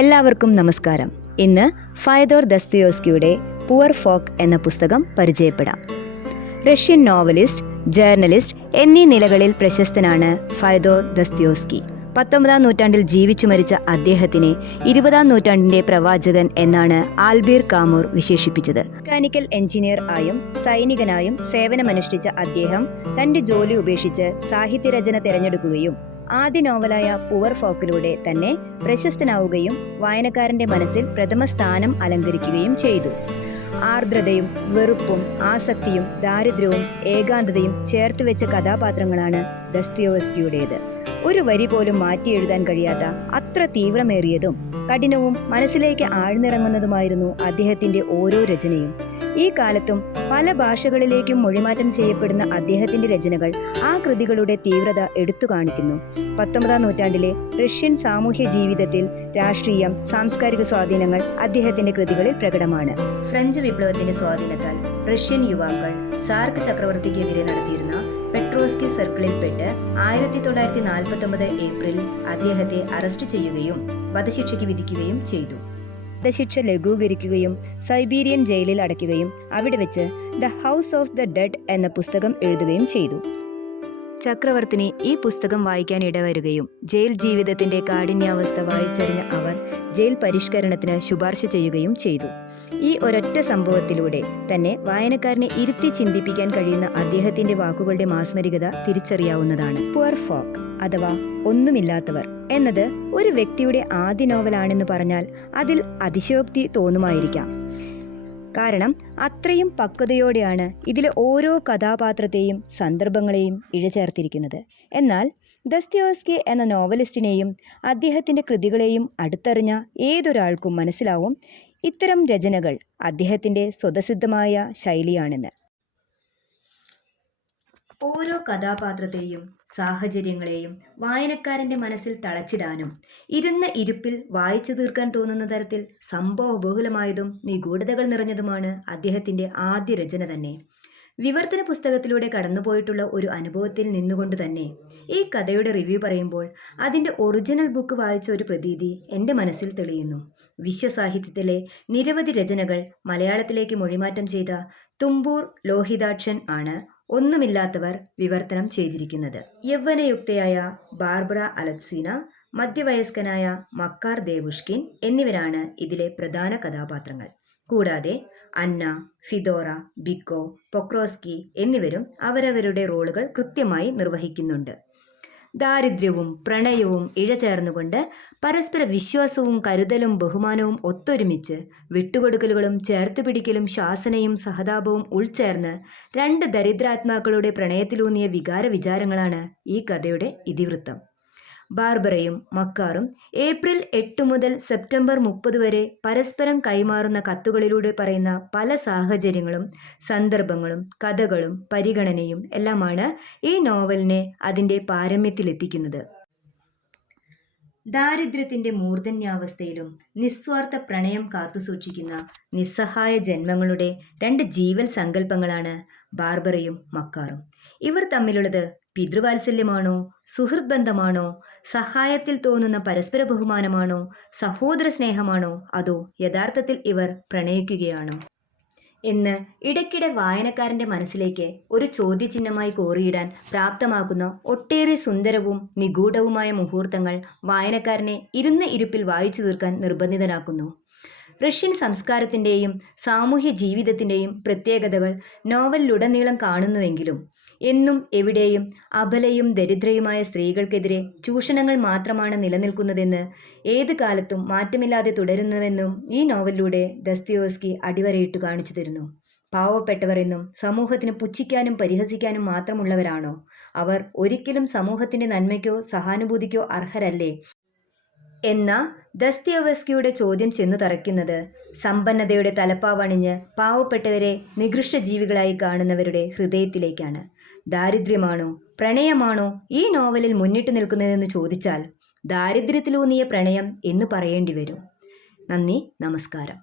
എല്ലാവർക്കും നമസ്കാരം. ഇന്ന് ഫയദോർ ദസ്തയോസ്കിയുടെ പുവർ ഫോക്ക് എന്ന പുസ്തകം പരിചയപ്പെടാം. റഷ്യൻ നോവലിസ്റ്റ്, ജേർണലിസ്റ്റ് എന്നീ നിലകളിൽ പ്രശസ്തനാണ് ഫയദോർ ദസ്തയോസ്കി. 19-ാം നൂറ്റാണ്ടിൽ ജീവിച്ചു മരിച്ച അദ്ദേഹത്തിനെ 20-ാം നൂറ്റാണ്ടിന്റെ പ്രവാചകൻ എന്നാണ് ആൽബീർ കാമൂർ വിശേഷിപ്പിച്ചത്. മെക്കാനിക്കൽ എഞ്ചിനീയർ ആയും സൈനികനായും സേവനമനുഷ്ഠിച്ച അദ്ദേഹം തന്റെ ജോലി ഉപേക്ഷിച്ച് സാഹിത്യരചന തിരഞ്ഞെടുക്കുകയും ആദ്യ നോവലായ പുവർ ഫോക്കിലൂടെ തന്നെ പ്രശസ്തനാവുകയും വായനക്കാരന്റെ മനസ്സിൽ പ്രഥമ സ്ഥാനം അലങ്കരിക്കുകയും ചെയ്തു. ആർദ്രതയും വെറുപ്പും ആസക്തിയും ദാരിദ്ര്യവും ഏകാന്തതയും ചേർത്തുവെച്ച കഥാപാത്രങ്ങളാണ് ദസ്തയോവ്സ്കിയുടേത്. ഒരു വരി പോലും മാറ്റി എഴുതാൻ കഴിയാത്ത അത്ര തീവ്രമേറിയതും കഠിനവും മനസ്സിലേക്ക് ആഴ്ന്നിറങ്ങുന്നതുമായിരുന്നു അദ്ദേഹത്തിന്റെ ഓരോ രചനയും. ഈ കാലത്തും പല ഭാഷകളിലേക്കും മൊഴിമാറ്റം ചെയ്യപ്പെടുന്ന അദ്ദേഹത്തിന്റെ രചനകൾ ആ കൃതികളുടെ തീവ്രത എടുത്തു കാണിക്കുന്നു. 19-ാം നൂറ്റാണ്ടിലെ റഷ്യൻ സാമൂഹ്യ ജീവിതത്തിൽ രാഷ്ട്രീയം, സാംസ്കാരിക സ്വാധീനങ്ങൾ അദ്ദേഹത്തിന്റെ കൃതികളിൽ പ്രകടമാണ്. ഫ്രഞ്ച് വിപ്ലവത്തിന്റെ സ്വാധീനത്താൽ റഷ്യൻ യുവാക്കൾ സാർക്ക് ചക്രവർത്തിക്കെതിരെ നടത്തിയിരുന്ന പെട്രോസ്കി സർക്കിളിൽപ്പെട്ട് 1949 ഏപ്രിലിൽ അദ്ദേഹത്തെ അറസ്റ്റ് ചെയ്യുകയും വധശിക്ഷയ്ക്ക് വിധിക്കുകയും ചെയ്തു. വധശിക്ഷ ലഘൂകരിക്കുകയും സൈബീരിയൻ ജയിലിൽ അടയ്ക്കുകയും അവിടെ വെച്ച് the house of the dead എന്ന പുസ്തകം എഴുതുകയും ചെയ്തു. ചക്രവർത്തിനി ഈ പുസ്തകം വായിക്കാൻ ഇടവരുകയും ജയിൽ ജീവിതത്തിന്റെ കാഠിന്യാവസ്ഥ വായിച്ചറിഞ്ഞ അവർ ജയിൽ പരിഷ്കരണത്തിന് ശുപാർശ ചെയ്യുകയും ചെയ്തു. ഈ ഒരൊറ്റ സംഭവത്തിലൂടെ തന്നെ വായനക്കാരനെ ഇരുത്തി ചിന്തിപ്പിക്കാൻ കഴിയുന്ന അദ്ദേഹത്തിന്റെ വാക്കുകളുടെ മാസ്മരികത തിരിച്ചറിയാവുന്നതാണ്. പുവർ ഫോക്ക് അഥവാ ഒന്നുമില്ലാത്തവർ എന്നത് ഒരു വ്യക്തിയുടെ ആദ്യ നോവലാണെന്ന് പറഞ്ഞാൽ അതിൽ അതിശയോക്തി തോന്നുമായിരിക്കാം. കാരണം അത്രയും പക്വതയോടെയാണ് ഇതിലെ ഓരോ കഥാപാത്രത്തെയും സന്ദർഭങ്ങളെയും ഇഴചേർത്തിരിക്കുന്നത്. എന്നാൽ ദസ്തയോവ്സ്കി എന്ന നോവലിസ്റ്റിനെയും അദ്ദേഹത്തിന്റെ കൃതികളെയും അടുത്തറിഞ്ഞ ഏതൊരാൾക്കും മനസ്സിലാവും ഇത്തരം രചനകൾ അദ്ദേഹത്തിന്റെ സ്വതസിദ്ധമായ ശൈലിയാണെന്ന്. ഓരോ കഥാപാത്രത്തെയും സാഹചര്യങ്ങളെയും വായനക്കാരന്റെ മനസ്സിൽ തളച്ചിടാനും ഇരുന്ന ഇരുപ്പിൽ വായിച്ചു തീർക്കാൻ തോന്നുന്ന തരത്തിൽ സംഭവബഹുലമായതും നിഗൂഢതകൾ നിറഞ്ഞതുമാണ് അദ്ദേഹത്തിന്റെ ആദ്യ രചന തന്നെ. വിവർത്തന പുസ്തകത്തിലൂടെ കടന്നുപോയിട്ടുള്ള ഒരു അനുഭവത്തിൽ നിന്നുകൊണ്ട് തന്നെ ഈ കഥയുടെ റിവ്യൂ പറയുമ്പോൾ അതിൻ്റെ ഒറിജിനൽ ബുക്ക് വായിച്ച ഒരു പ്രതീതി എൻ്റെ മനസ്സിൽ തെളിയുന്നു. വിശ്വസാഹിത്യത്തിലെ നിരവധി രചനകൾ മലയാളത്തിലേക്ക് മൊഴിമാറ്റം ചെയ്ത തുമ്പൂർ ലോഹിതാക്ഷൻ ആണ് ഒന്നുമില്ലാത്തവർ വിവർത്തനം ചെയ്തിരിക്കുന്നത്. യൗവനയുക്തയായ ബാർബറ അലത്സീന, മധ്യവയസ്കനായ മക്കാർ ദേവുഷ്കിൻ എന്നിവരാണ് ഇതിലെ പ്രധാന കഥാപാത്രങ്ങൾ. കൂടാതെ അന്ന, ഫിദോറ, ബിക്കോ, പൊക്രോസ്കി എന്നിവരും അവരവരുടെ റോളുകൾ കൃത്യമായി നിർവഹിക്കുന്നുണ്ട്. ദാരിദ്ര്യവും പ്രണയവും ഇഴചേർന്നുകൊണ്ട് പരസ്പര വിശ്വാസവും കരുതലും ബഹുമാനവും ഒത്തൊരുമിച്ച് വിട്ടുകൊടുക്കലുകളും ചേർത്തുപിടിക്കലും ശാസനയും സഹതാപവും ഉൾച്ചേർന്ന് രണ്ട് ദരിദ്രാത്മാക്കളുടെ പ്രണയത്തിലൂന്നിയ വികാര വിചാരങ്ങളാണ് ഈ കഥയുടെ ഇതിവൃത്തം. ബാർബറയും മക്കാറും ഏപ്രിൽ 8 മുതൽ സെപ്റ്റംബർ 30 വരെ പരസ്പരം കൈമാറുന്ന കത്തുകളിലൂടെ പറയുന്ന പല സാഹചര്യങ്ങളും സന്ദർഭങ്ങളും കഥകളും പരിഗണനയും എല്ലാമാണ് ഈ നോവലിനെ അതിൻ്റെ പാരമ്യത്തിലെത്തിക്കുന്നത്. ദാരിദ്ര്യത്തിന്റെ മൂർധന്യാവസ്ഥയിലും നിസ്വാർത്ഥ പ്രണയം കാത്തുസൂക്ഷിക്കുന്ന നിസ്സഹായ ജന്മങ്ങളുടെ രണ്ട് ജീവൽ സങ്കല്പങ്ങളാണ് ബാർബറയും മക്കാറും. ഇവർ തമ്മിലുള്ളത് പിതൃവാത്സല്യമാണോ, സുഹൃത് ബന്ധമാണോ, സഹായത്തിൽ തോന്നുന്ന പരസ്പര ബഹുമാനമാണോ, സഹോദര സ്നേഹമാണോ, അതോ യഥാർത്ഥത്തിൽ ഇവർ പ്രണയിക്കുകയാണോ എന്ന് ഇടയ്ക്കിടെ വായനക്കാരൻ്റെ മനസ്സിലേക്ക് ഒരു ചോദ്യചിഹ്നമായി കോറിയിടാൻ പ്രാപ്തമാക്കുന്ന ഒട്ടേറെ സുന്ദരവും നിഗൂഢവുമായ മുഹൂർത്തങ്ങൾ വായനക്കാരനെ ഇരുന്ന ഇരുപ്പിൽ വായിച്ചു തീർക്കാൻ നിർബന്ധിതനാക്കുന്നു. റഷ്യൻ സംസ്കാരത്തിൻ്റെയും സാമൂഹ്യ ജീവിതത്തിൻ്റെയും പ്രത്യേകതകൾ നോവലിലുടനീളം കാണുന്നുവെങ്കിലും എന്നും എവിടെയും അബലയും ദരിദ്രയുമായ സ്ത്രീകൾക്കെതിരെ ചൂഷണങ്ങൾ മാത്രമാണ് നിലനിൽക്കുന്നതെന്ന്, ഏത് കാലത്തും മാറ്റമില്ലാതെ തുടരുന്നുവെന്നും ഈ നോവലിലൂടെ ദസ്തയോവ്സ്കി അടിവരയിട്ട് കാണിച്ചു തരുന്നു. പാവപ്പെട്ടവർ എന്നും സമൂഹത്തിന് പുച്ഛിക്കാനും പരിഹസിക്കാനും മാത്രമുള്ളവരാണോ? അവർ ഒരിക്കലും സമൂഹത്തിൻ്റെ നന്മയ്ക്കോ സഹാനുഭൂതിക്കോ അർഹരല്ലേ എന്ന ദസ്തയോവ്സ്കിയുടെ ചോദ്യം ചെന്നു തറയ്ക്കുന്നത് സമ്പന്നതയുടെ തലപ്പാവണിഞ്ഞ് പാവപ്പെട്ടവരെ നികൃഷ്ട ജീവികളായി കാണുന്നവരുടെ ഹൃദയത്തിലേക്കാണ്. ദാരിദ്ര്യമാണോ പ്രണയമാണോ ഈ നോവലിൽ മുന്നിട്ട് നിൽക്കുന്നതെന്ന് ചോദിച്ചാൽ ദാരിദ്ര്യത്തിലൂന്നിയ പ്രണയം എന്ന് പറയേണ്ടി വരും. നന്ദി, നമസ്കാരം.